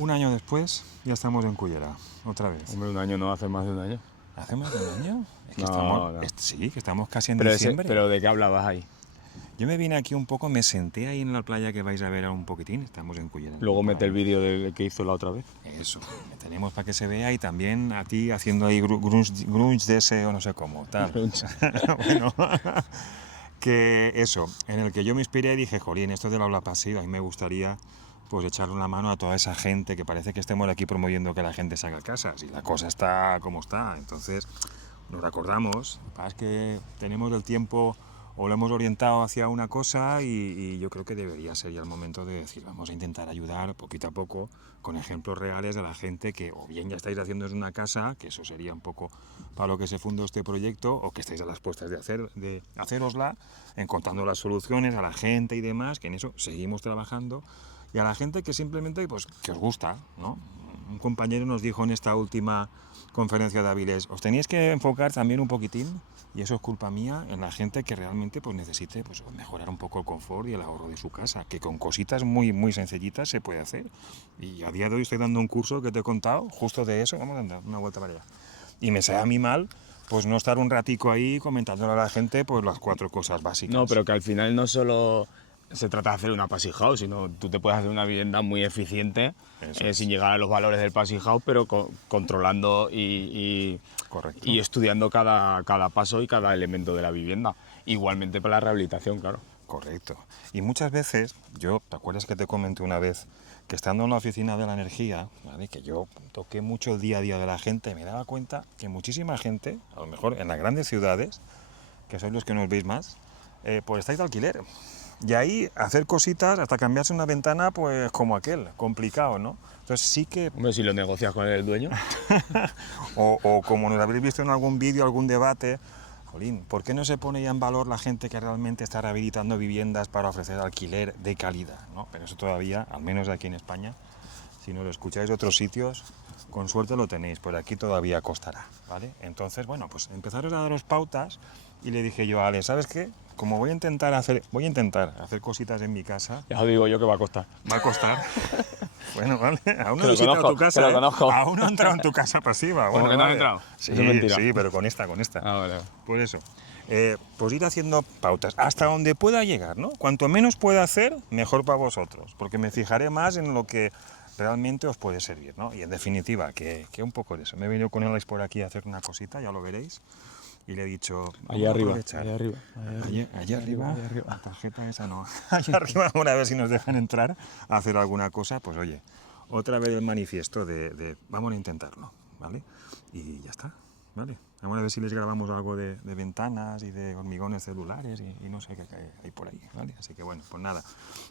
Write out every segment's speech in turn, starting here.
Un año después ya estamos en Cullera, otra vez. Hombre, un año no, hace más de un año. ¿Hace más de un año? Es que No, estamos, no. sí, que estamos casi en Pero, diciembre. pero ¿de qué hablabas ahí? Yo me vine aquí un poco, me senté ahí en la playa que vais a ver un poquitín, estamos en Cullera. Luego mete el vídeo del que hizo la otra vez. Eso, que tenemos para que se vea y también a ti haciendo ahí grunge de ese o no sé cómo, tal. Bueno, que eso, en el que yo me inspiré y dije, jolín, esto del habla pasiva, a mí me gustaría pues echarle una mano a toda esa gente que parece que estemos aquí promoviendo que la gente se haga casas y la cosa está como está. Entonces nos acordamos, es que tenemos el tiempo o lo hemos orientado hacia una cosa y yo creo que debería ser ya el momento de decir, vamos a intentar ayudar poquito a poco con ejemplos reales de la gente que o bien ya estáis haciendo una casa, que eso sería un poco para lo que se fundó este proyecto, o que estáis a las puestas de hacerosla, encontrando las soluciones a la gente y demás, que en eso seguimos trabajando, y a la gente que simplemente pues, que os gusta, ¿no? Un compañero nos dijo en esta última conferencia de Avilés, os tenéis que enfocar también un poquitín, y eso es culpa mía, en la gente que realmente pues, necesite pues, mejorar un poco el confort y el ahorro de su casa, que con cositas muy, muy sencillitas se puede hacer. Y a día de hoy estoy dando un curso que te he contado, justo de eso, vamos a dar una vuelta para allá. Y me sabe a mí mal pues no estar un ratico ahí comentándole a la gente pues las 4 cosas básicas. No, pero que al final no solo se trata de hacer una passive house, sino tú te puedes hacer una vivienda muy eficiente sin llegar a los valores del passive house, pero controlando Correcto. y estudiando cada paso y cada elemento de la vivienda. Igualmente para la rehabilitación, claro. Correcto. Y muchas veces, ¿te acuerdas que te comenté una vez que estando en la oficina de la energía, ¿vale? Que yo toqué mucho el día a día de la gente, me daba cuenta que muchísima gente, a lo mejor en las grandes ciudades, que sois los que nos veis más, pues estáis de alquiler. Y ahí hacer cositas hasta cambiarse una ventana, pues como aquel, complicado, ¿no? Entonces sí que... Hombre, si lo negocias con el dueño. o como nos habréis visto en algún vídeo, algún debate, jolín, ¿por qué no se pone ya en valor la gente que realmente está rehabilitando viviendas para ofrecer alquiler de calidad, ¿no? Pero eso todavía, al menos aquí en España, si no lo escucháis de otros sitios, con suerte lo tenéis, por aquí todavía costará, ¿vale? Entonces, bueno, pues empezaros a daros pautas y le dije yo a Ale, ¿sabes qué? Como voy a intentar hacer cositas en mi casa... Ya os digo yo que va a costar. Va a costar. Bueno, vale, aún no Que he lo visitado conozco, tu casa, que lo conozco. Aún no he entrado en tu casa pasiva. ¿Cómo Bueno, que no has vale. entrado? Sí, Eso es mentira. sí, pero con esta. Ah, vale. Pues eso, pues ir haciendo pautas hasta donde pueda llegar, ¿no? Cuanto menos pueda hacer, mejor para vosotros, porque me fijaré más en lo que realmente os puede servir, ¿no? Y en definitiva, que un poco de eso. Me he venido con Alex por aquí a hacer una cosita, ya lo veréis, y le he dicho... Allí arriba, Allí arriba, la tarjeta esa no. Allá arriba, vamos a ver si nos dejan entrar a hacer alguna cosa, pues oye, otra vez el manifiesto de vamos a intentarlo, ¿vale? Y ya está, ¿vale? Vamos a ver si les grabamos algo de ventanas y de hormigones celulares y no sé qué hay por ahí, ¿vale? Así que bueno, pues nada.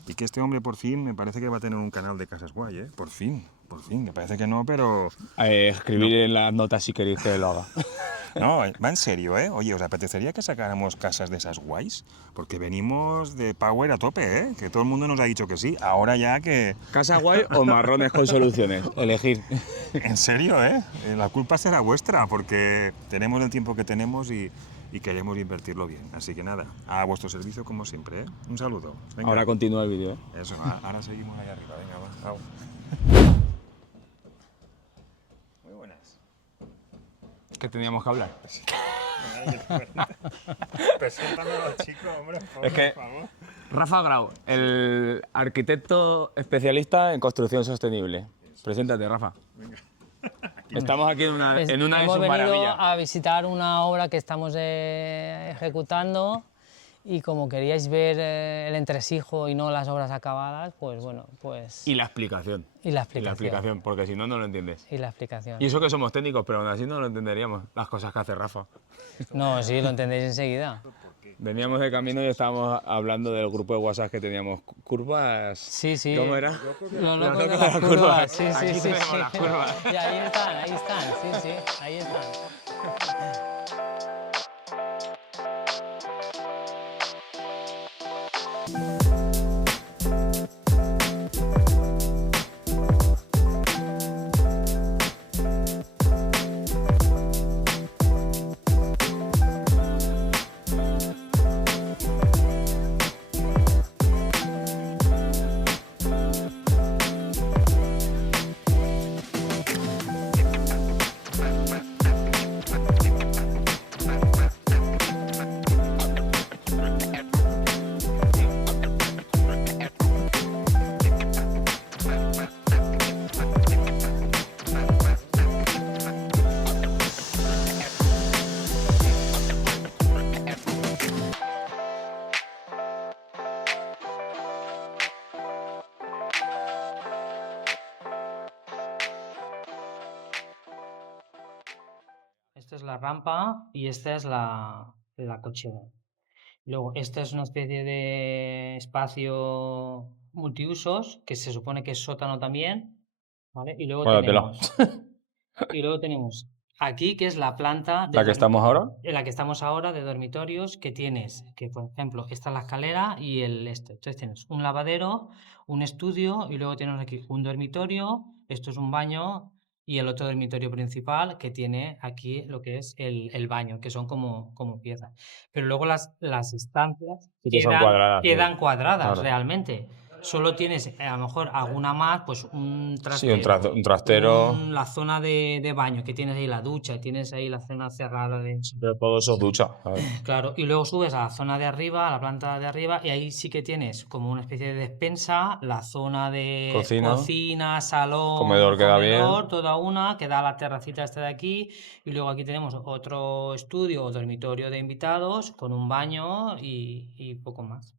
Y que este hombre por fin me parece que va a tener un canal de casas guay, ¿eh? Por fin, me parece que no, pero... Escribir en las notas si queréis que lo haga. No, va en serio, ¿eh? Oye, ¿os apetecería que sacáramos casas de esas guays? Porque venimos de power a tope, ¿eh? Que todo el mundo nos ha dicho que sí. Ahora ya que... ¿Casa guay o marrones con soluciones? Elegir. En serio, ¿eh? La culpa será vuestra, porque tenemos el tiempo que tenemos y queremos invertirlo bien. Así que nada, a vuestro servicio como siempre, ¿eh? Un saludo. Venga. Ahora continúa el vídeo, ¿eh? Eso, ahora seguimos ahí arriba. Venga, va. Chao. Muy buenas. ¿Qué teníamos que hablar? Preséntamelo al chico, hombre, Es que- por favor. Rafa Grau, el arquitecto especialista en construcción sostenible. Preséntate, Rafa. Estamos aquí en una de Hemos sus venido maravillas. a visitar una obra que estamos ejecutando y como queríais ver el entresijo y no las obras acabadas, pues bueno, pues... Y la explicación. y la explicación. Porque si no, no lo entiendes. Y la explicación. Y eso que somos técnicos, pero aún así no lo entenderíamos, las cosas que hace Rafa. No, sí, lo entendéis enseguida. Veníamos de camino y estábamos hablando del grupo de WhatsApp que teníamos. Curvas... Sí, sí. ¿Cómo era? Lo loco de de las las curvas. curvas. Sí, Aquí sí, sí. tenemos sí. las curvas. Y ahí están, sí, ahí están. Esta es la rampa y esta es la cochera. Luego, esta es una especie de espacio multiusos que se supone que es sótano también, ¿vale? Bueno, y luego tenemos aquí, que es la planta ¿La que estamos ahora? en la que estamos ahora de dormitorios, que tienes, que por ejemplo, esta es la escalera y entonces tienes un lavadero, un estudio y luego tienes aquí un dormitorio, esto es un baño y el otro dormitorio principal que tiene aquí lo que es el baño, que son como piezas. Pero luego las estancias Sí que son cuadradas, sí. quedan cuadradas Claro. realmente. Solo tienes a lo mejor alguna más, pues un Sí, un trastero, trastero. la zona de baño, que tienes ahí la ducha, y tienes ahí la zona cerrada de... Pero todo eso es ducha. Claro, y luego subes a la zona de arriba, a la planta de arriba, y ahí sí que tienes como una especie de despensa, la zona de cocina, salón, comedor queda bien. toda una, que da la terracita esta de aquí, y luego aquí tenemos otro estudio o dormitorio de invitados con un baño y poco más.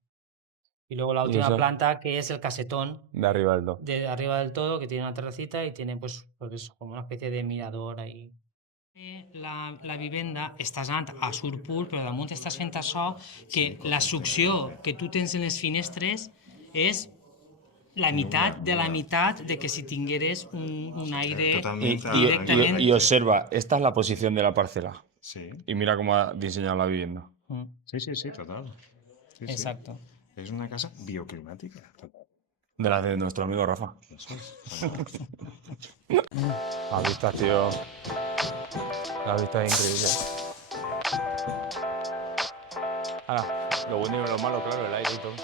Y luego la última planta, que es el casetón de arriba del todo. de arriba del todo, que tiene una terracita y tiene pues eso, como una especie de mirador ahí. La vivenda està a Surpool, però damunt estàs fent això que la succió que tu tens en les finestres és la mitad de que si tingueres un aire directamente. Y observa, esta es la posición de la parcela. Sí. Y mira cómo ha diseñado la vivienda. Sí, total. Sí, exacto. Sí. Es una casa bioclimática. Total. De la de nuestro amigo Rafa. Eso es. La vista, tío. La vista es increíble. Ahora, lo bueno y lo malo, claro, el aire y todo.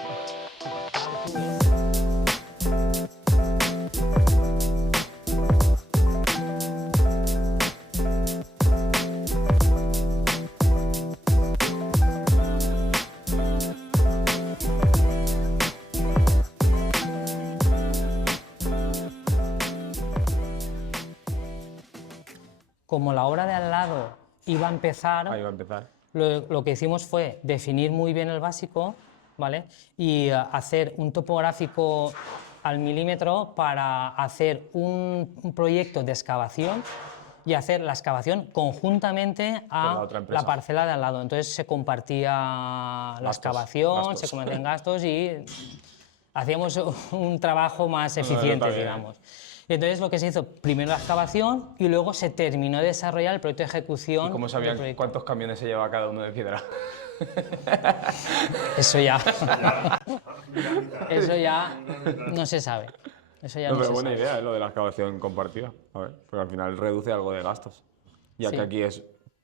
Como la obra de al lado iba a empezar, Ahí va a empezar. lo que hicimos fue definir muy bien el básico, ¿vale? Y hacer un topográfico al milímetro para hacer un proyecto de excavación y hacer la excavación conjuntamente a la parcela de al lado. Entonces se compartía la excavación, se compartían gastos y hacíamos un trabajo más eficiente, digamos. Y entonces lo que se hizo, primero la excavación y luego se terminó de desarrollar el proyecto de ejecución. ¿Y cómo sabían cuántos camiones se lleva cada uno de piedra? Eso ya. Eso ya no se sabe. Eso ya no pero se buena sabe. idea, lo de la excavación compartida. A ver, porque al final reduce algo de gastos. Ya que aquí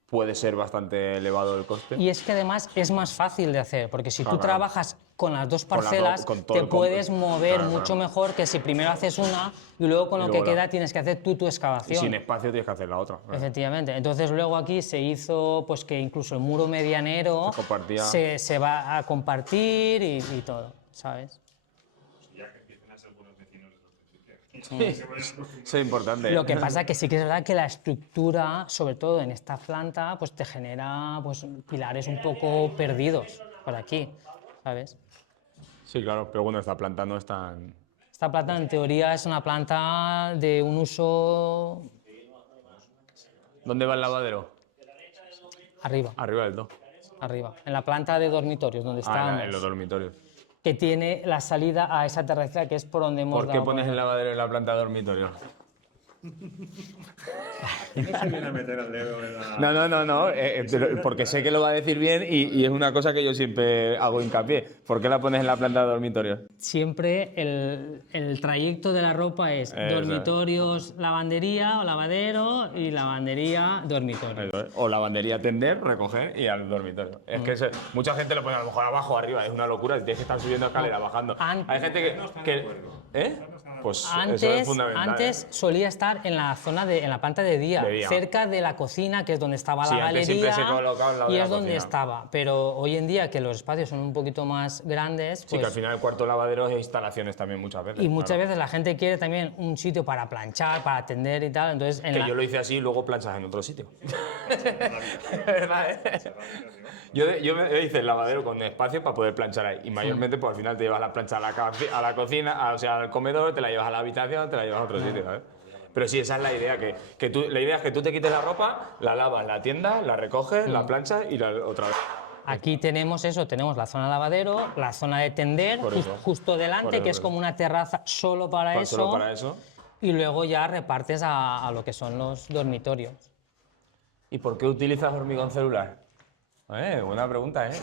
puede ser bastante elevado el coste. Y es que además es más fácil de hacer, porque si tú trabajas con las dos parcelas, te puedes mover mucho mejor que si primero haces una y luego con lo que queda tienes que hacer tú tu excavación. Y sin espacio tienes que hacer la otra. Efectivamente. Entonces luego aquí se hizo pues que incluso el muro medianero se va a compartir y todo, ¿sabes? Eso es importante. Lo que pasa es que sí que es verdad que la estructura, sobre todo en esta planta, pues te genera pues, pilares un poco perdidos por aquí, ¿sabes? Sí, claro, pero bueno, esta planta no es tan... Esta planta en teoría es una planta de un uso... ¿Dónde va el lavadero? Arriba. Arriba del todo. Arriba, en la planta de dormitorios, donde estábamos. En los dormitorios. Que tiene la salida a esa terraza que es por donde hemos ¿Por qué pones el lavadero en la planta de dormitorio? No se viene a meter el dedo en la... No. Porque sé que lo va a decir bien y es una cosa que yo siempre hago hincapié. ¿Por qué la pones en la planta de dormitorio? Siempre el trayecto de la ropa es dormitorios, lavandería o lavadero y lavandería, dormitorio. O lavandería, tender, recoger y al dormitorio. Es que mucha gente lo pone a lo mejor abajo o arriba, es una locura, tienes que estar subiendo escalera, bajando. Hay gente que ¿eh? Pues eso es fundamental. Antes solía estar en la zona en la planta de día, cerca de la cocina, que es donde estaba la galería, y es donde estaba. Pero hoy en día, que los espacios son un poquito más grandes... Sí, que al final el cuarto lavadero es instalaciones también muchas veces. Y muchas veces la gente quiere también un sitio para planchar, para atender y tal, entonces... Yo lo hice así y luego planchas en otro sitio. ¿Verdad, Yo hice el lavadero con espacio para poder planchar ahí. Y mayormente, pues al final te llevas la plancha a la cocina, o sea, al comedor, te la llevas a la habitación, te la llevas a otro sitio, ¿sabes? Pero sí, esa es la idea, la idea es que tú te quites la ropa, la lavas, la tiendas, la recoges, la planchas y otra vez. Aquí tenemos eso, tenemos la zona lavadero, la zona de tender, justo delante, que es como una terraza solo para eso. Solo para eso. Y luego ya repartes a lo que son los dormitorios. ¿Y por qué utilizas hormigón celular? Buena pregunta, ¿eh?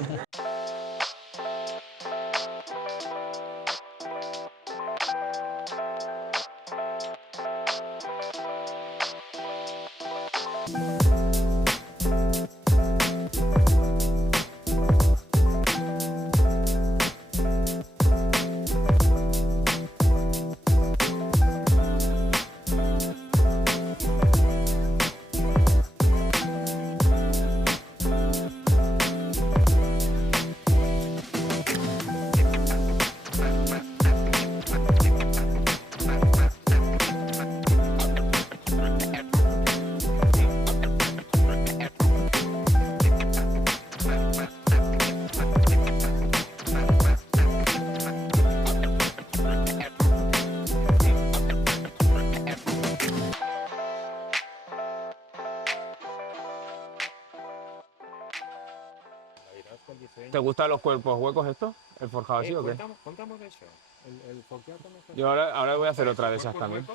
¿Te gustan los cuerpos huecos estos? ¿El forjado así o qué? Contamos de eso. El forjado con estos. Yo ahora voy a hacer otra de esas también.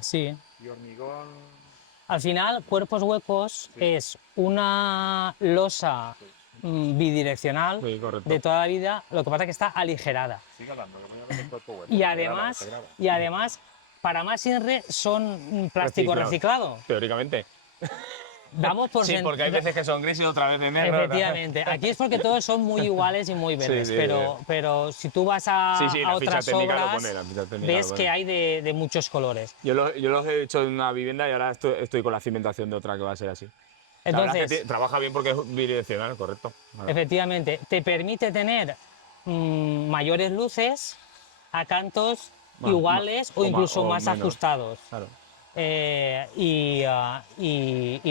Sí. Y hormigón. Al final, cuerpos huecos es una losa bidireccional de toda la vida, lo que pasa es que está aligerada. Sigue hablando, que voy a ver el cuerpo hueco. Y además, para más INRE son plástico reciclado. Teóricamente. Damos por Sí, porque hay veces que son grises y otra vez de negro. Efectivamente. Aquí es porque todos son muy iguales y muy verdes, pero si tú vas a otras obras, ves que hay de muchos colores. Yo los he hecho en una vivienda y ahora estoy con la cimentación de otra que va a ser así. Entonces, es que trabaja bien porque es bidireccional, correcto. Vale. Efectivamente, te permite tener mayores luces a cantos iguales o incluso más menos ajustados. Claro. Y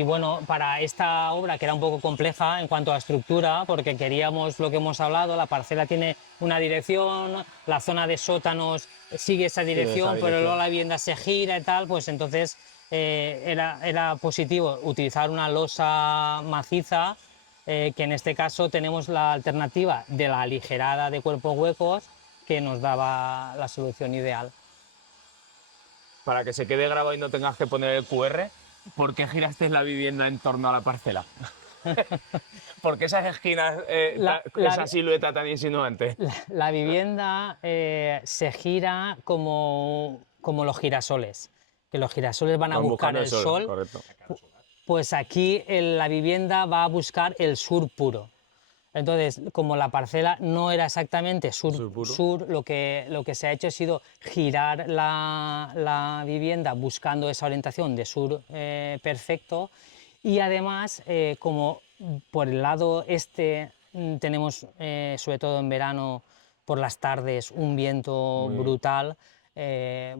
bueno, para esta obra, que era un poco compleja en cuanto a estructura, porque queríamos lo que hemos hablado, la parcela tiene una dirección, la zona de sótanos sigue esa dirección, pero luego la vivienda se gira y tal, pues entonces era positivo utilizar una losa maciza, que en este caso tenemos la alternativa de la aligerada de cuerpos huecos, que nos daba la solución ideal. Para que se quede grabado y no tengas que poner el QR, ¿por qué giraste la vivienda en torno a la parcela? ¿Por qué esas esquinas, esa silueta tan insinuante? La vivienda se gira como los girasoles, que los girasoles van a buscar el sol. Correcto. Pues aquí la vivienda va a buscar el sur puro. Entonces, como la parcela no era exactamente sur, lo que se ha hecho ha sido girar la vivienda buscando esa orientación de sur perfecto, y además, como por el lado este tenemos, sobre todo en verano, por las tardes, un viento brutal,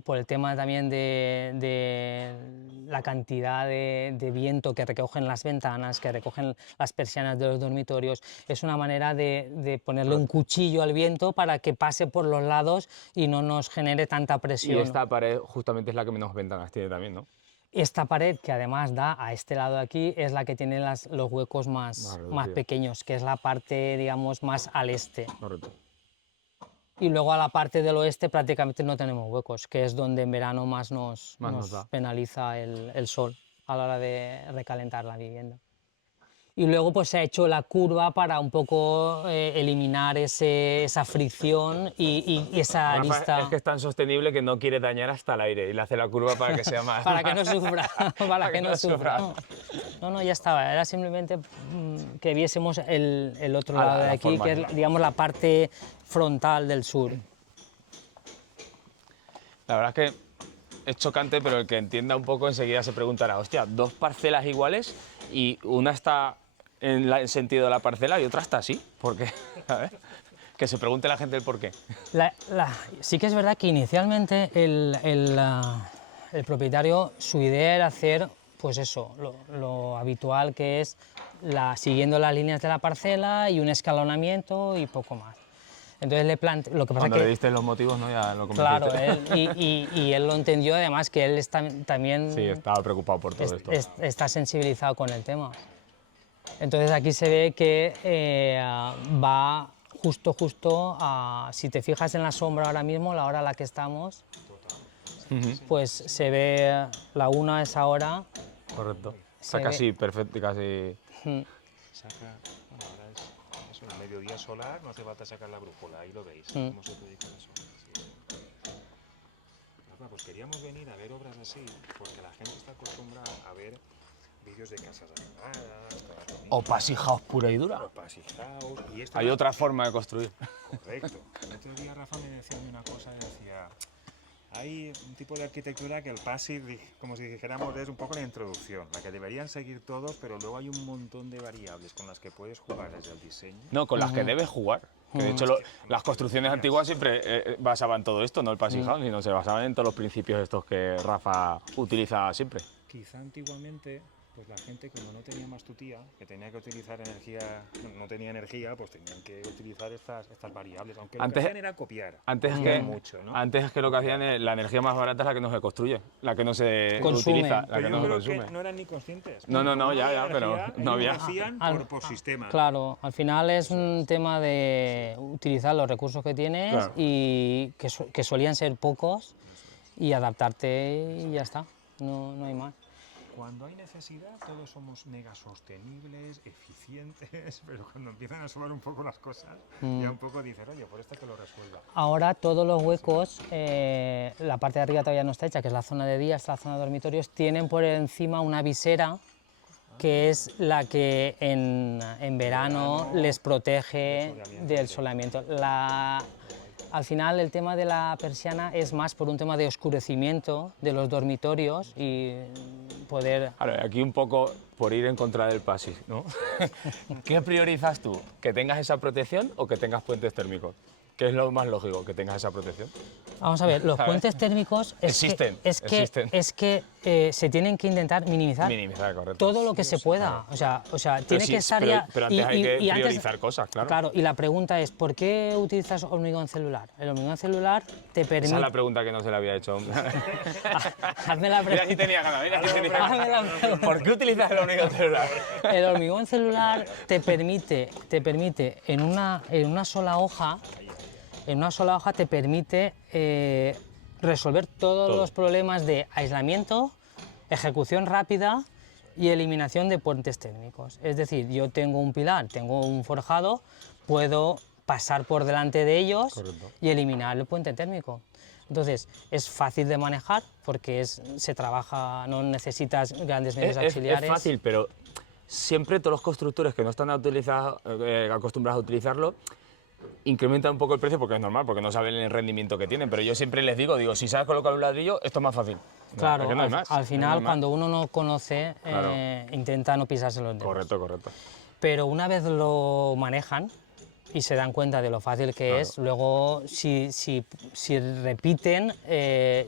por el tema también de la cantidad de viento que recogen las ventanas, que recogen las persianas de los dormitorios, es una manera de ponerle un cuchillo al viento para que pase por los lados y no nos genere tanta presión. Y esta pared justamente es la que menos ventanas tiene también, ¿no? Esta pared, que además da a este lado de aquí, es la que tiene los huecos más pequeños, que es la parte, digamos, más al este. Correcto. Y luego a la parte del oeste prácticamente no tenemos huecos, que es donde en verano más nos penaliza el sol a la hora de recalentar la vivienda. Y luego pues se ha hecho la curva para un poco eliminar esa fricción y esa arista. Es que es tan sostenible que no quiere dañar hasta el aire y le hace la curva para que sea más... para que no sufra, para que no sufra. No, ya estaba, era simplemente que viésemos el otro lado de aquí, que es, digamos, la parte frontal del sur. La verdad es que es chocante, pero el que entienda un poco enseguida se preguntará, hostia, dos parcelas iguales y una está en el sentido de la parcela y otra está así. ¿Por qué? A ver, que se pregunte la gente el por qué. Sí que es verdad que inicialmente el propietario, su idea era hacer, pues eso, lo habitual, que es siguiendo las líneas de la parcela y un escalonamiento y poco más. Entonces lo que pasa Cuando que... le diste los motivos, ¿no? Ya lo convenciste. Claro, y él lo entendió, además que él también Sí, estaba preocupado por todo esto. está sensibilizado con el tema. Entonces aquí se ve que va justo si te fijas en la sombra ahora mismo, la hora a la que estamos, pues se ve la 1 a esa hora. Correcto. Se Está ve- casi perfecto, casi... Saca, bueno, ahora es eso, el mediodía solar, no hace falta sacar la brújula, ahí lo veis, cómo se proyecta la sombra. Sí. Rafa, pues queríamos venir a ver obras así, porque la gente está acostumbrada a ver vídeos de casas animadas, O Passy House pura y dura. o Passy House, y esto Hay otra forma de construir. correcto. El otro día Rafa me decía una cosa, decía, hay un tipo de arquitectura que el Passy, como si dijéramos, es un poco la introducción, la que deberían seguir todos, pero luego hay un montón de variables con las que puedes jugar desde el diseño. No, con las que debes jugar. Que de hecho las construcciones antiguas siempre basaban todo esto, no el Passy House, sino se basaban en todos los principios estos que Rafa utiliza siempre. Quizá antiguamente, pues la gente como no tenía más tutía, que tenía que utilizar energía, no tenía energía, pues tenían que utilizar estas variables, aunque lo que hacían era copiar. Antes Copiar mucho, ¿no? antes es que lo que hacían es la energía más barata es la que no se construye, la que no se Consume. utiliza, la Pero que yo no se creo consume. que no eran ni conscientes. No, Como ya, había pero energía, no había. ellos decían por sistema. Claro, al final es un tema de utilizar los recursos que tienes Claro. y que solían ser pocos y adaptarte y ya está, no hay más. Cuando hay necesidad, todos somos mega sostenibles, eficientes, pero cuando empiezan a sobrar un poco las cosas, ya un poco dices, oye, por esto que lo resuelva. Ahora todos los huecos, la parte de arriba todavía no está hecha, que es la zona de día, la zona de dormitorios, tienen por encima una visera que es la que en verano les protege del soleamiento. Al final el tema de la persiana es más por un tema de oscurecimiento de los dormitorios y poder... Ahora, aquí un poco por ir en contra del Passy, ¿no? ¿Qué priorizas tú? ¿Que tengas esa protección o que tengas puentes térmicos? ¿Qué es lo más lógico? ¿Que tengas esa protección? Vamos a ver, los ¿Sabes? puentes térmicos Existen. es que se tienen que intentar minimizar Minimizar, correcto. todo lo que se pueda. O sea tiene que estar ya... Pero antes hay que y antes- priorizar cosas, claro. Claro, y la pregunta es, ¿por qué utilizas hormigón celular? El hormigón celular te Esa permite... es la pregunta que no se le había hecho. Hazme la Mira si pregunta. tenía ganas, mira si tenía Hazme la ganas. pregunta. ¿Por qué utilizas el hormigón celular? El hormigón celular te permite en una sola hoja, te permite resolver todos los problemas de aislamiento, ejecución rápida y eliminación de puentes térmicos. Es decir, yo tengo un pilar, tengo un forjado, puedo pasar por delante de ellos y eliminar el puente térmico. Entonces, es fácil de manejar porque se trabaja, no necesitas grandes medios auxiliares. Es fácil, pero siempre todos los constructores que no están acostumbrados a utilizarlo incrementan un poco el precio porque es normal, porque no saben el rendimiento que tienen. Pero yo siempre les digo, si sabes colocar un ladrillo, esto es más fácil. Claro, Es que no hay más, al no final hay más. cuando uno no conoce, Claro. intenta no pisarse los dedos. Correcto. Pero una vez lo manejan y se dan cuenta de lo fácil que es, luego si repiten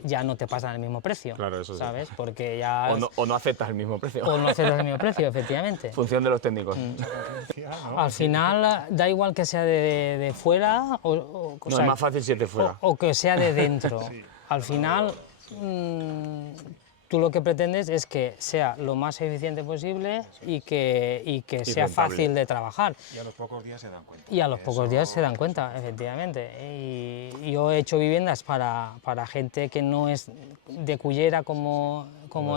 ya no te pasan el mismo precio. Claro, eso sí. ¿Sabes? Porque ya... O no aceptas el mismo precio. o no aceptas el mismo precio, efectivamente. Función de los técnicos. Al final da igual que sea de fuera o No, es más fácil si es de fuera. o que sea de dentro. Al final tú lo que pretendes es que sea lo más eficiente posible y que sea rentable. fácil de trabajar. Y a los pocos días se dan cuenta. Y a los pocos días se dan cuenta, efectivamente. Y yo he hecho viviendas para gente que no es de Cullera como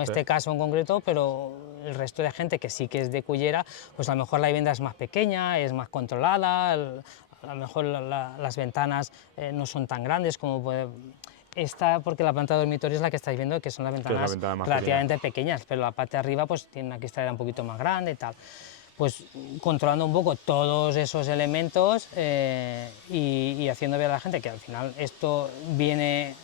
este caso en concreto, pero el resto de gente que sí que es de Cullera, pues a lo mejor la vivienda es más pequeña, es más controlada, a lo mejor las ventanas no son tan grandes como puede... Esta, porque la planta de dormitorio es la que estáis viendo, que son las ventanas ventana más relativamente pequeñas, pero la parte de arriba pues tiene una cristalera un poquito más grande y tal. Pues controlando un poco todos esos elementos y haciendo ver a la gente que al final esto viene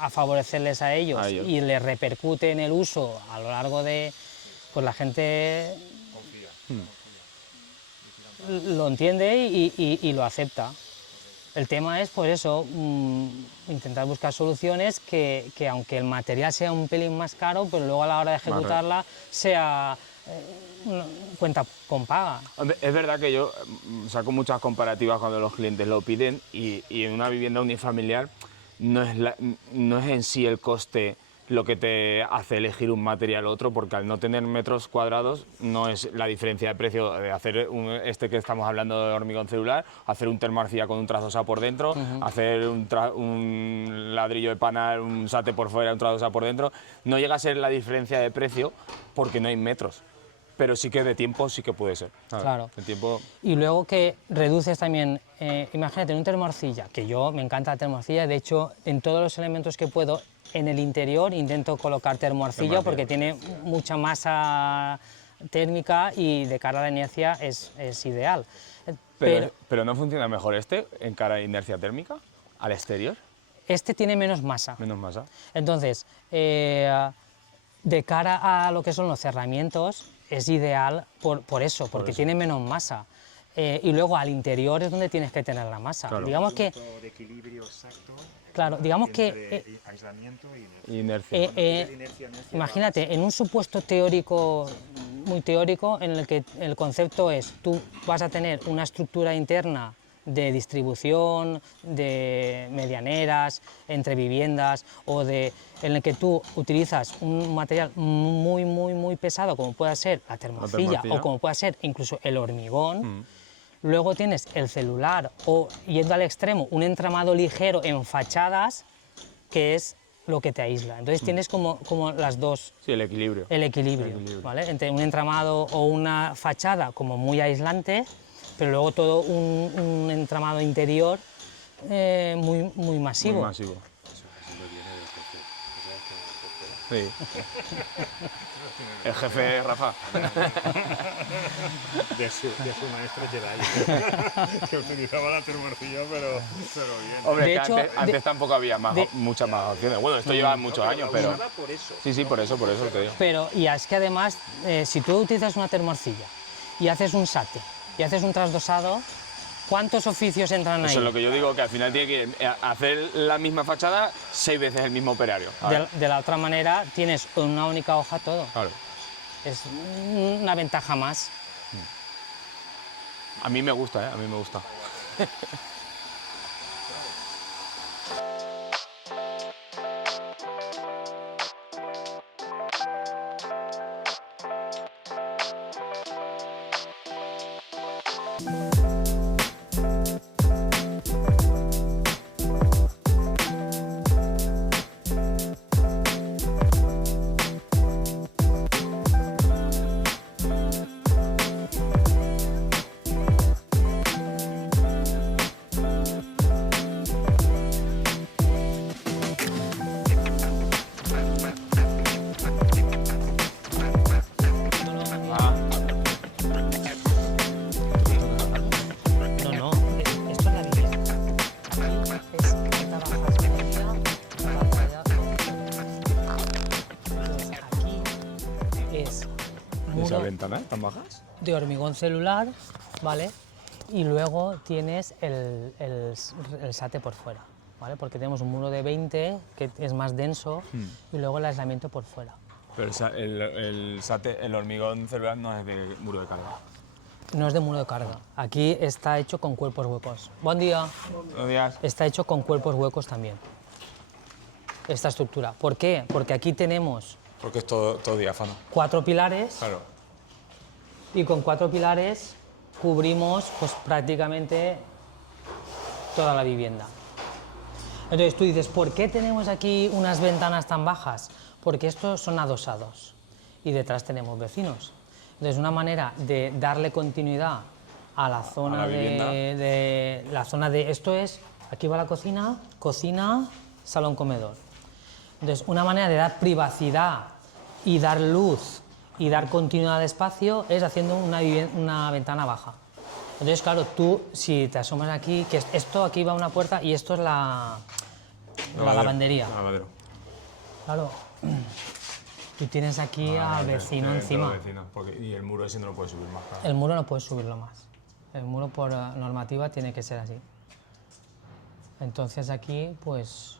a favorecerles a ellos y les repercute en el uso a lo largo de... Pues la gente lo entiende y lo acepta. El tema es, pues eso, intentar buscar soluciones que aunque el material sea un pelín más caro, pero luego a la hora de ejecutarla sea cuenta con paga. Hombre, es verdad que yo saco muchas comparativas cuando los clientes lo piden y en una vivienda unifamiliar no es en sí el coste lo que te hace elegir un material u otro, porque al no tener metros cuadrados no es la diferencia de precio de hacer este que estamos hablando de hormigón celular, hacer un termoarcilla con un trazosado por dentro, hacer un ladrillo de panal, un sate por fuera, un trazosado por dentro. No llega a ser la diferencia de precio porque no hay metros. Pero sí que de tiempo sí que puede ser. Claro. El tiempo... Y luego que reduces también, imagínate, un termoarcilla, que yo me encanta la termoarcilla, de hecho, en todos los elementos que puedo, en el interior intento colocar termoarcilla porque tiene mucha masa térmica y de cara a la inercia es ideal. Pero ¿no funciona mejor este en cara a inercia térmica, al exterior? Este tiene menos masa. Menos masa. Entonces, de cara a lo que son los cerramientos, es ideal por eso, porque tiene menos masa. Y luego al interior es donde tienes que tener la masa. Claro. Digamos que, de equilibrio exacto. claro, digamos que Aislamiento Y inercia. imagínate, en un supuesto teórico, muy teórico, en el que el concepto es, tú vas a tener una estructura interna de distribución, de medianeras, entre viviendas, o en el que tú utilizas un material muy pesado, como pueda ser la termoarcilla, o como pueda ser incluso el hormigón. Luego tienes el celular, o yendo al extremo, un entramado ligero en fachadas, que es lo que te aísla. Entonces tienes como las dos... Sí, el equilibrio. El equilibrio, ¿vale? Entre un entramado o una fachada como muy aislante, pero luego todo un entramado interior muy masivo. Muy masivo. Sí. El jefe Rafa. De su maestro Jedi, que utilizaba la termoarcilla, pero bien. Hombre, De que hecho, antes tampoco había muchas más opciones. Bueno, esto lleva muchos años, pero... Por eso. Sí, por eso te digo. Pero, y es que además, si tú utilizas una termoarcilla y haces un sate y haces un trasdosado, ¿cuántos oficios entran ahí? Eso es lo que yo digo, que al final tiene que hacer la misma fachada 6 veces el mismo operario. De la otra manera, tienes una única hoja todo. Claro. Es una ventaja más. A mí me gusta, a mí me gusta. No, esto es la vivienda. Aquí es planta baja, es media, planta allá. Entonces aquí es ¿Esas muro ventanas tan bajas? de hormigón celular, ¿vale? Y luego tienes el sate por fuera, ¿vale? Porque tenemos un muro de 20 que es más denso y luego el aislamiento por fuera. Pero el hormigón celular no es de muro de carga. No es de muro de carga. Aquí está hecho con cuerpos huecos. Buen día. Buenos días. Está hecho con cuerpos huecos también, esta estructura. ¿Por qué? Porque aquí tenemos Porque es todo diáfano. 4 pilares Claro. y con 4 pilares cubrimos pues, prácticamente toda la vivienda. Entonces tú dices, ¿por qué tenemos aquí unas ventanas tan bajas? Porque estos son adosados y detrás tenemos vecinos. Entonces una manera de darle continuidad a la zona esto es, aquí va la cocina, salón, comedor. Entonces una manera de dar privacidad y dar luz y dar continuidad al espacio es haciendo una ventana baja. Entonces, claro, tú, si te asomas aquí, que esto aquí va una puerta y esto es la lavandería. Lavadero. Claro, tú tienes aquí al vecino encima. Y el muro ese no lo puedes subir más. Claro. El muro no puedes subirlo más. El muro por normativa tiene que ser así. Entonces aquí, pues,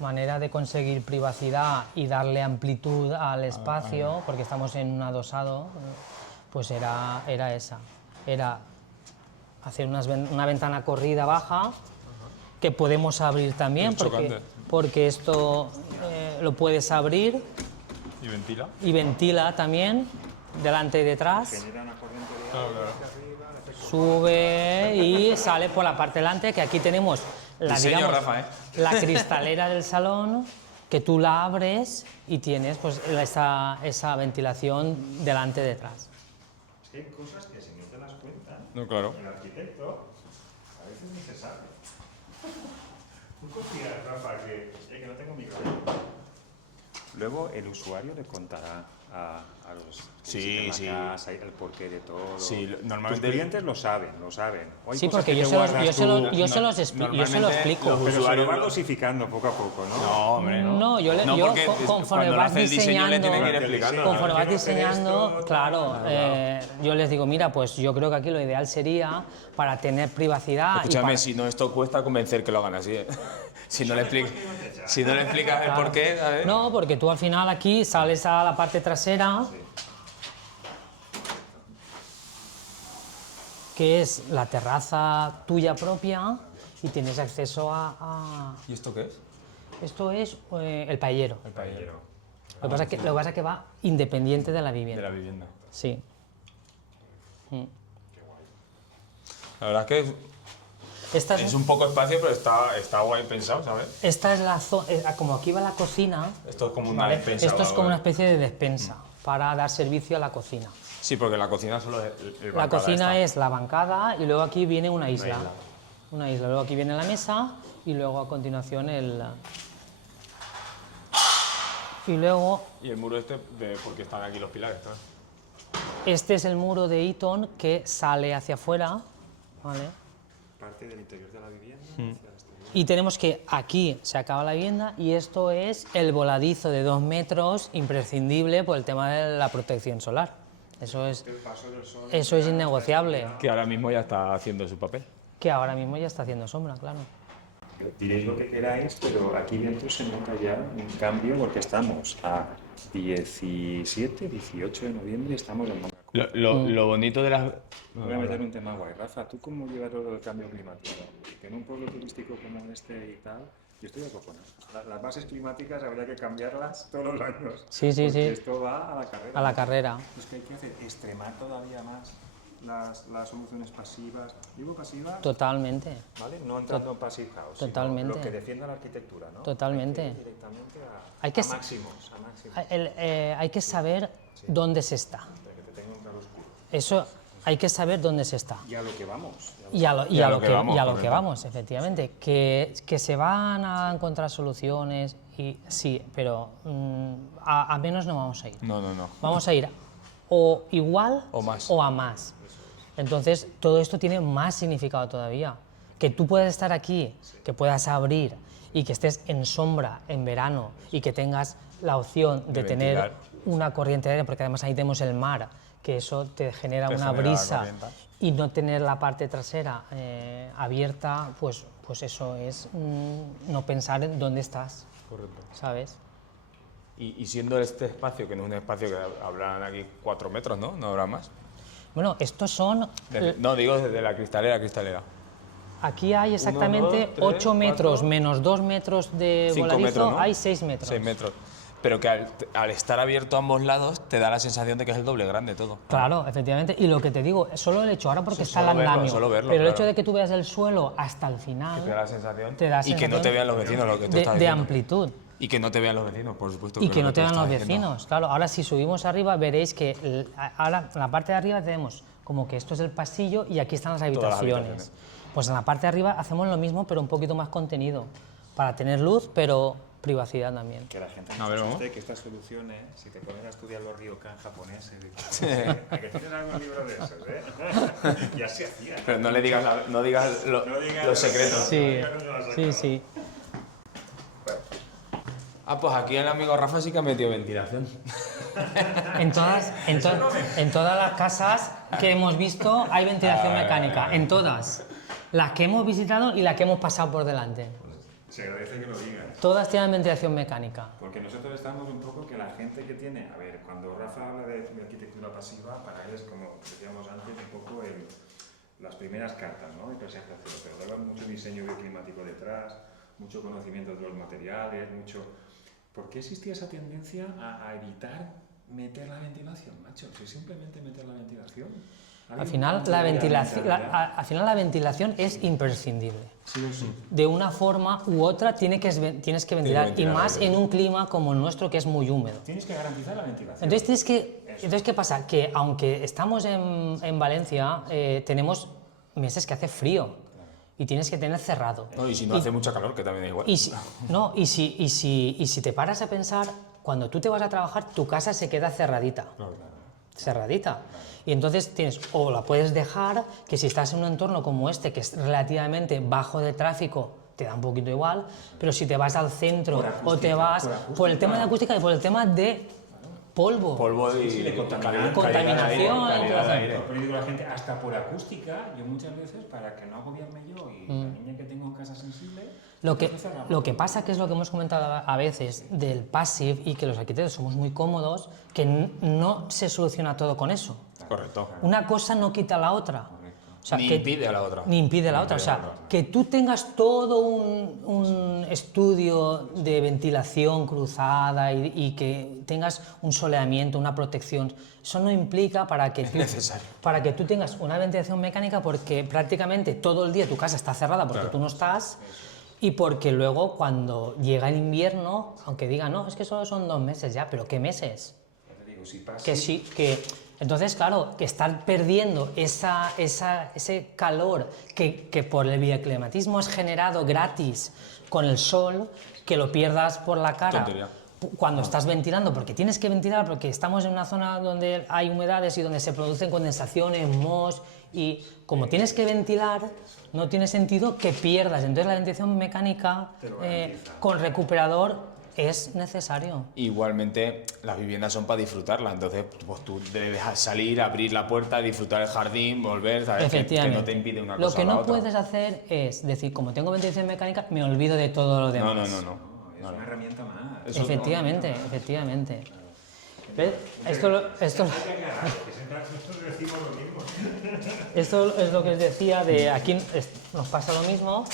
manera de conseguir privacidad y darle amplitud al espacio, porque estamos en un adosado, pues era esa. Era hacer una ventana corrida baja, que podemos abrir también, porque esto lo puedes abrir. ¿Y ventila? Y ventila también, delante y detrás. Genera una corriente de Claro, aire claro. hacia arriba, Sube y sale por la parte delante, que aquí tenemos la, Diseño, digamos, Rafa, ¿eh? la cristalera del salón, que tú la abres y tienes pues, esa ventilación delante y detrás. Es que hay cosas que si no te las cuentan, No, claro. el arquitecto a veces ni se sabe. ¿Tú confías, Rafa, que no tengo micrófono? Luego el usuario le contará a los que Sí, visiten sí. la casa el porqué de todo. Sí, normalmente- Tus clientes lo saben. O hay Sí, cosas porque que yo te se los, guardas yo se tú, los- yo se los Normalmente explico. los pero se lo usuarios va lo- dosificando poco a poco, ¿no? No, hombre, no. No, yo porque conforme cuando le vas hace el diseño le tiene que ir diseñando, explicando. conforme vas Quiero hacer diseñando, esto, claro, yo les digo, mira, pues yo creo que aquí lo ideal sería para tener privacidad. Escúchame, y si no, esto cuesta convencer que lo hagan así, ¿eh? Si no le explicas el porqué, ¿sabes? No, porque tú al final aquí sales a la parte trasera, que es la terraza tuya propia, y tienes acceso a... ¿Y esto qué es? Esto es el paellero. El paellero. Lo que pasa es que va independiente de la De vivienda. la vivienda. Sí. La verdad es que Esta es un poco espacio, pero está guay pensado, ¿sabes? esta es la zona, como aquí va la cocina, Esto es como una ¿vale? despensa. Esto es ¿vale? como una especie de despensa para dar servicio a la cocina. Sí, porque la cocina solo es el La bancada cocina esta. es la bancada y luego aquí viene una isla. Una isla. Luego aquí viene la mesa y luego a continuación el... Y luego Y el muro este, porque están aquí los pilares, ¿sabes? este es el muro de Eaton que sale hacia afuera, ¿vale? Parte del interior de la vivienda Mm. hacia el exterior. Y tenemos que aquí se acaba la vivienda y esto es el voladizo de 2 metros imprescindible por el tema de la protección solar. Eso es innegociable, Que ahora mismo ya está haciendo su papel. que ahora mismo ya está haciendo sombra, claro. Diréis lo que queráis, pero aquí dentro se nota ya un cambio porque estamos a 17, 18 de noviembre y estamos en Mónaco. Lo bonito de las... Voy a meter un tema guay. Rafa, ¿tú cómo llevas todo el cambio climático? Que en un pueblo turístico como este y tal, yo estoy acojonado. Las bases climáticas habría que cambiarlas todos los años. Sí, sí, porque sí. esto va a la carrera. A la carrera. Es que hay que hacer extremar todavía más las soluciones pasivas. Digo pasivas, Totalmente, ¿vale? No entrando en passive house, sino Totalmente. lo que defienda la arquitectura, ¿no? totalmente. Hay que ir directamente Hay que a s- máximos, a máximos. Hay que saber dónde se está. Que te tenga un claro oscuro. Eso hay que saber dónde se está. Y a lo que vamos. Y a lo que correcto. vamos, efectivamente. Que se van a encontrar soluciones, y sí, pero a menos no vamos a ir. No, no, no. Vamos a ir o igual O más. o a más. Entonces, todo esto tiene más significado todavía. Que tú puedas estar aquí, que puedas abrir y que estés en sombra en verano y que tengas la opción de tener ventilar. una corriente de aire, porque además ahí tenemos el mar, que eso te genera Te una genera la brisa, corriente. y no tener la parte trasera abierta, pues eso es no pensar en dónde estás, Correcto. ¿sabes? Y siendo este espacio, que no es un espacio que habrán aquí 4 metros, ¿no? No habrá más. Bueno, estos son... No, digo desde la cristalera. Aquí hay exactamente 1, 2, 3, 8 metros 4, menos 2 metros de 5 voladizo, metros, ¿no? hay 6 metros. 6 metros. Pero que al estar abierto a ambos lados te da la sensación de que es el doble grande todo. Claro, efectivamente. Y lo que te digo, solo el hecho, ahora porque Sí, está el solo verlo, andamio, solo verlo, pero el claro. hecho de que tú veas el suelo hasta el final Te da la sensación. te da y que no sensación te vean los vecinos, lo que tú de, estás de diciendo. amplitud. Y que no te vean los vecinos, por supuesto. Y es que lo no te tú vean los estás diciendo. vecinos. Claro, ahora si subimos arriba veréis que ahora en la parte de arriba tenemos como que esto es el pasillo y aquí están las Todas las habitaciones. habitaciones. Pues en la parte de arriba hacemos lo mismo, pero un poquito más contenido, para tener luz, pero privacidad también. Que la gente A no ver, se vamos. asuste que estas soluciones, si te pones a estudiar los ryokan japoneses, a que tienes algún libro de esos, ¿eh? Ya se hacía. Pero no le digas, no digas los secretos. Sí, sí, sí. Ah, pues aquí el amigo Rafa sí que ha metido ventilación. En todas las casas que hemos visto hay ventilación mecánica, en todas. Las que hemos visitado y las que hemos pasado por delante. Se agradece que lo digas. Todas tienen ventilación mecánica. Porque nosotros estamos un poco que la gente que tiene, a ver, cuando Rafa habla de arquitectura pasiva, para él es como decíamos antes, un poco las primeras cartas, ¿no? De presentación, pero luego hay mucho diseño bioclimático detrás, mucho conocimiento de los materiales, mucho... ¿Por qué existía esa tendencia a evitar meter la ventilación, macho? Si simplemente meter la ventilación. Al final la ventilación es imprescindible. Sí o sí. De una forma u otra tienes que ventilar, y más en un clima como el nuestro que es muy húmedo. Tienes que garantizar la ventilación. Entonces, ¿qué pasa? Que aunque estamos en Valencia, tenemos meses que hace frío y tienes que tener cerrado. No, y si no hace mucha calor, que también es igual. Y si te paras a pensar, cuando tú te vas a trabajar, tu casa se queda cerradita. Cerradita. Y entonces o la puedes dejar, que si estás en un entorno como este, que es relativamente bajo de tráfico, te da un poquito igual, pero si te vas al centro o te vas por el tema de acústica y por el tema de polvo. Polvo y de contaminación. Pero digo a la gente, hasta por acústica, yo muchas veces, para que no agobiarme yo y la niña que tengo en casa sensible... Lo que pasa, que es lo que hemos comentado a veces del passive, y que los arquitectos somos muy cómodos, que no se soluciona todo con eso. Correcto. Una cosa no quita la otra. O sea, Ni impide a la otra. Ni impide a la otra. O sea, que tú tengas todo un estudio de ventilación cruzada y que tengas un soleamiento, una protección, eso no implica para que tú tengas una ventilación mecánica, porque prácticamente todo el día tu casa está cerrada porque tú no estás. Y porque luego cuando llega el invierno, aunque digan, no, es que solo son 2 meses ya, pero ¿qué meses? Entonces, claro, que estar perdiendo ese calor que por el bioclimatismo es generado gratis con el sol, que lo pierdas por la cara. Tontería. Cuando estás ventilando, porque tienes que ventilar, porque estamos en una zona donde hay humedades y donde se producen condensaciones, mohos, y como tienes que ventilar, no tiene sentido que pierdas. Entonces la ventilación mecánica con recuperador es necesario. Igualmente, las viviendas son para disfrutarlas, entonces pues tú debes salir, abrir la puerta, disfrutar el jardín, volver, ¿sabes? Que no te impide una cosa Lo que o la no otra. puedes hacer es decir, como tengo ventilación mecánica, me olvido de todo lo demás. No. Es una herramienta más. Efectivamente. ¿Ves? Esto es lo que os decía, de aquí nos pasa lo mismo.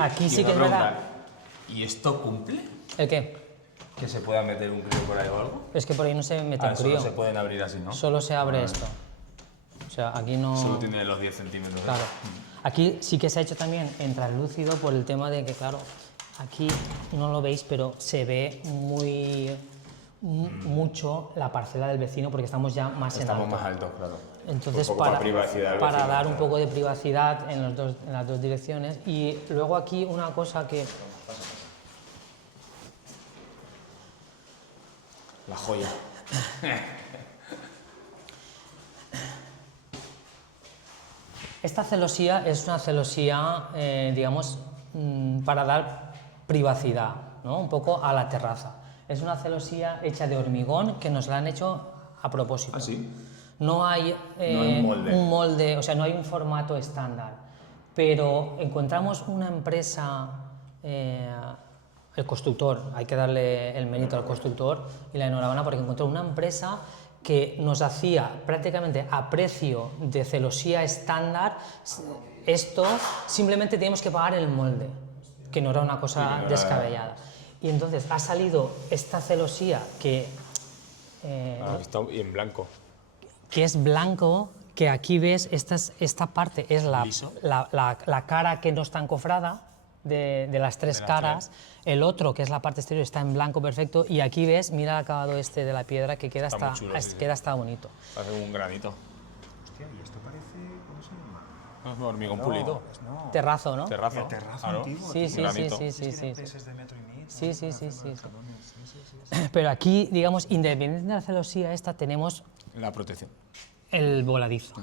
Aquí sí que es verdad. ¿Y esto cumple? ¿El qué? ¿Que se pueda meter un crío por ahí o algo? Es que por ahí no se mete un crío. Solo se pueden abrir así, ¿no? Solo se abre esto. O sea, aquí no... Solo tiene los 10 centímetros. Claro. Aquí sí que se ha hecho también en translúcido, por el tema de que, claro, aquí no lo veis, pero se ve mucho la parcela del vecino, porque estamos ya más en alto. Estamos más altos, claro. Entonces, Un poco para privacidad, para dar un poco de privacidad en las dos direcciones. Y luego aquí una cosa que... La joya. Esta celosía es una celosía, digamos, para dar privacidad, ¿no? Un poco a la terraza. Es una celosía hecha de hormigón, que nos la han hecho a propósito. ¿Ah, sí? No hay, un molde, o sea, no hay un formato estándar, pero encontramos una empresa, el constructor, hay que darle el mérito al constructor y la enhorabuena, porque encontró una empresa que nos hacía prácticamente a precio de celosía estándar. Esto simplemente teníamos que pagar el molde, que no era una cosa descabellada. Y entonces ha salido esta celosía que... y en blanco. Que es blanco, que aquí ves, esta parte es la cara que no está encofrada, de las tres caras. El otro, que es la parte exterior, está en blanco perfecto, y aquí ves, mira el acabado este de la piedra, que queda Está muy chulo, queda hasta bonito. Parece un granito. Hostia, ¿y esto parece, cómo se llama? No, es hormigón pulido. No. Terrazo, ¿no? Terrazo. El terrazo Claro. antiguo. Sí, tío. sí, granito. sí. Peces de metro y medio. Sí. Pero aquí, digamos, independientemente de la celosía esta, tenemos La protección. el voladizo.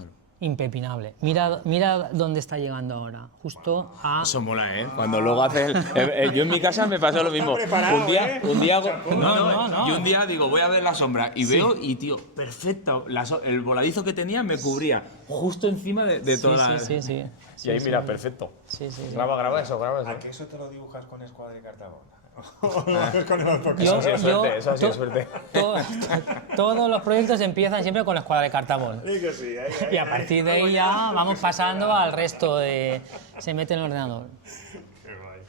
impepinable. Mira dónde está llegando ahora, justo a... Eso mola, ¿eh? Cuando luego haces yo en mi casa me pasó lo mismo. Un día yo un día digo, voy a ver la sombra y veo y, tío, perfecto. El voladizo que tenía me cubría justo encima de toda la... Sí. Y ahí, mira, perfecto. Sí. Graba eso. ¿A qué eso te lo dibujas con escuadra de cartabón? ¿O lo haces con el AutoCAD? Eso ha sido suerte. Todos los proyectos empiezan siempre con la escuadra de cartabón. Sí que sí. Y a partir de ahí ya vamos pasando al resto de... Se mete en el ordenador. Qué guay.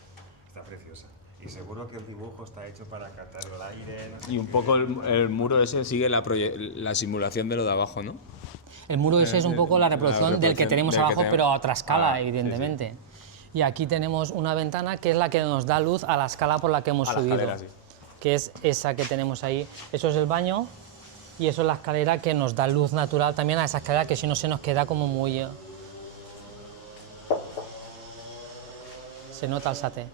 Está preciosa. Y seguro que el dibujo está hecho para captar el aire. No sé Y un poco el muro ese sigue la simulación de lo de abajo, ¿no? El muro ese es un poco la reproducción del que tenemos del que abajo, tenemos. pero a otra escala, evidentemente. Y aquí tenemos una ventana que es la que nos da luz a la escala por la que hemos A la subido, escalera, sí. que es esa que tenemos ahí. Eso es el baño y eso es la escalera que nos da luz natural también a esa escalera, que si no se nos queda como muy... Se nota el sate.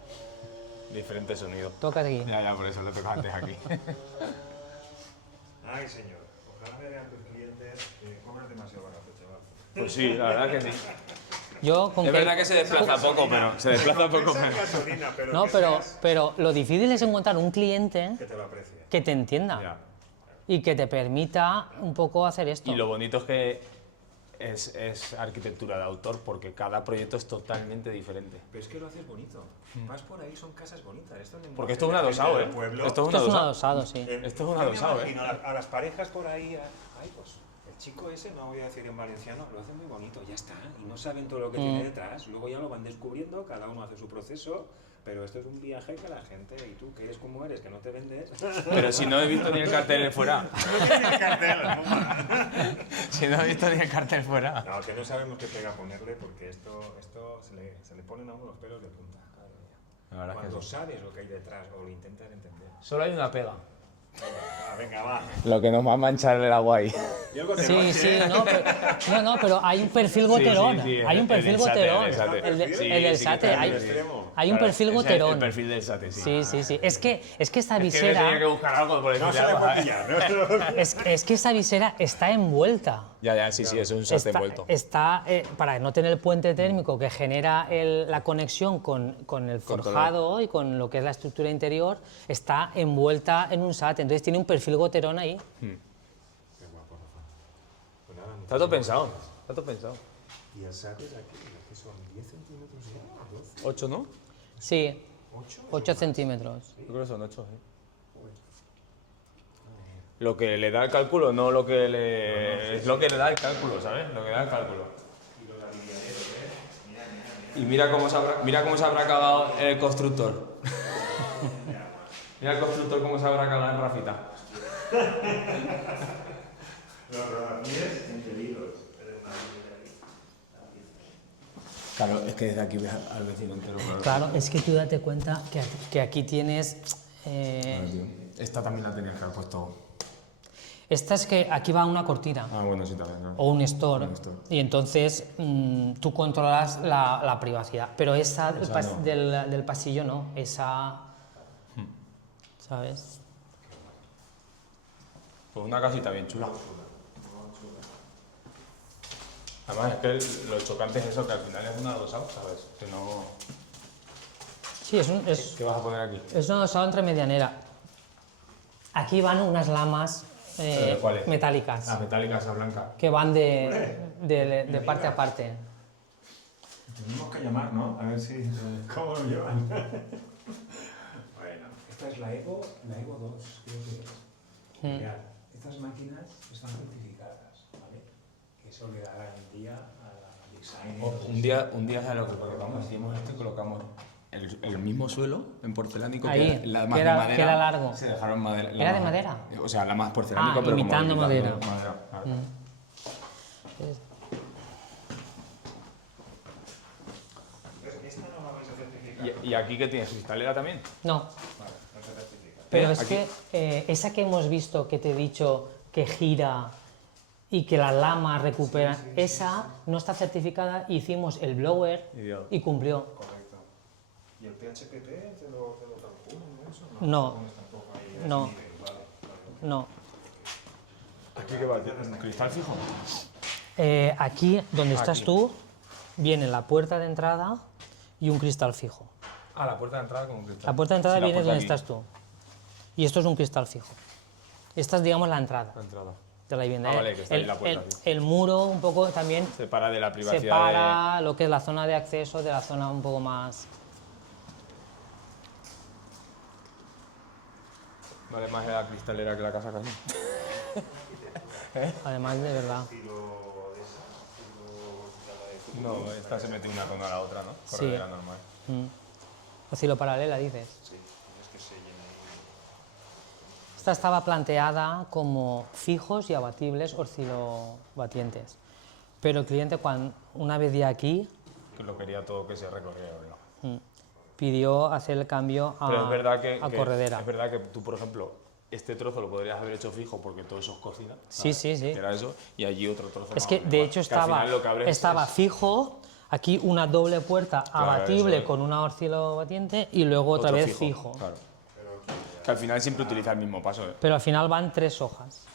Diferente sonido. Toca aquí. Ya, por eso le toca antes aquí. Ay, señor. Ojalá me vean tus clientes que cobras demasiado barato, chaval. Pues sí, la verdad que sí. Yo con Es verdad que se desplaza poco, pero... Se desplaza poco, Esa pero... gasolina, pero No, que pero, seas- pero lo difícil es encontrar un cliente que te lo aprecie. que te entienda Ya. y que te permita un poco hacer esto. Y lo bonito es que es arquitectura de autor, porque cada proyecto es totalmente diferente. Pero es que lo haces bonito. Vas por ahí, son casas bonitas. Esto en Porque esto es un adosado, ¿eh? Pueblo. Esto es Esto un es un adosado. adosado, sí. Esto es un yo me adosado, imagino a las parejas por ahí, ay, pues el chico ese, no voy a decir en valenciano, lo hace muy bonito, ya está. Y no saben todo lo que tiene detrás. Luego ya lo van descubriendo, cada uno hace su proceso. Pero esto es un viaje que la gente, y tú, que eres como eres, que no te vendes. Pero si no he visto ni el cartel fuera. No tiene el cartel, ¿no? Si no he visto ni el cartel fuera. No, que no sabemos qué pega ponerle, porque esto se le ponen a uno los pelos de punta. Madre mía. La verdad es que Cuando sí. sabes lo que hay detrás o lo intentas entender. Solo hay una pega. Venga, va. Lo que nos va a manchar el agua ahí. Y algo de Sí, noche, sí, ¿eh? pero hay un perfil goterón. sí, Hay un el perfil del SATE, goterón. el del SATE. El del Sí, sí que SATE. está en Hay, el extremo. hay un perfil El goterón. perfil del SATE, sí. Sí. Es que esta Es que tenía que visera. buscar algo por No decirle se le algo. puede pillar, ¿no? Es que esta visera está envuelta. Ya, sí, es un SATE envuelto. Está para no tener el puente térmico que genera la conexión con el forjado y con lo que es la estructura interior, está envuelta en un SAT. Entonces tiene un perfil goterón ahí. Está todo pensado. Está todo pensado. Y el SAT es aquí, que son 10 centímetros ya, 12. 8, ¿no? Sí, 8 centímetros. Yo creo que son 8, sí. Lo que le da el cálculo, no lo que le... Es lo que le da el cálculo, ¿sabes? Lo que da el cálculo. Y mira cómo se habrá acabado el constructor. Mira el constructor cómo se habrá acabado en Rafita. Los rodapiés impedidos. Claro, es que desde aquí ves al vecino entero. Claro, es que tú date cuenta que aquí tienes... Esta también la tenías que haber puesto. Esta es que aquí va una cortina Ah, bueno, sí, también. ¿no? o un store, Un store. y entonces tú controlas la privacidad, pero esa no. del pasillo no, esa... ¿Sabes? Pues una casita bien chula. Además, es que lo chocante es eso, que al final es un adosado, ¿sabes? Que no... Sí, es ¿Qué vas a poner aquí? un adosado entre medianera. Aquí van unas lamas ¿Cuál es? metálicas La metálica, esa blanca. que van de parte a parte. Tenemos que llamar, ¿no? A ver si... ¿Cómo lo llevan? Bueno, esta es la Evo 2, creo que es. Mirad, estas máquinas están certificadas, ¿vale? Que eso le da garantía al design. Un día ¿sabes lo que colocamos? Hicimos esto y colocamos el mismo suelo en porcelánico, Ahí, que la que más era- de madera. que era largo. Se dejaron madera. ¿Era de madera? O sea, la más porcelánico, pero imitando como madera. claro. Esta no la vais a certificar. ¿Y aquí qué tienes? ¿Cristalera también? No, Vale, no se certifica. pero es aquí. que esa que hemos visto que te he dicho que gira y que la lama recupera, esa no está certificada. Hicimos el blower Idiota. y cumplió. Correcto. ¿Y el PHPT te lo calculan eso? No. Pones tampoco ahí a No. ese nivel, vale. No. ¿Aquí qué va? ¿Cristal fijo? Aquí, donde estás tú, viene la puerta de entrada y un cristal fijo. Ah, la puerta de entrada con un cristal. La puerta de entrada Sí, la viene puerta donde aquí. estás tú. Y esto es un cristal fijo. Esta es, digamos, la entrada La entrada. de la vivienda. Ah, vale, que está ahí la puerta, sí. el muro un poco también Separa de la privacidad. separa lo que es la zona de acceso de la zona un poco más... Vale más la cristalera que la casa casi. Además, de verdad. No, esta se mete una con la otra, ¿no? Sí. Corredera normal. Oscilo paralela, dices. Esta estaba planteada como fijos y abatibles oscilobatientes. Pero el cliente, una vez ya aquí, Que lo quería todo que se recorriera, ¿no? pidió hacer el cambio Pero es verdad a corredera. Es verdad que tú, por ejemplo, este trozo lo podrías haber hecho fijo porque todo eso es cocina. Sí, ¿sabes? sí, sí. Que era eso, y allí otro trozo Es más que o menos de igual. hecho Que al final lo que abres estaba es fijo, aquí una doble puerta abatible eso es. con una oscilobatiente y luego otra otro vez fijo. Claro. Que al final siempre utiliza el mismo paso, ¿eh? Pero al final van 3 hojas.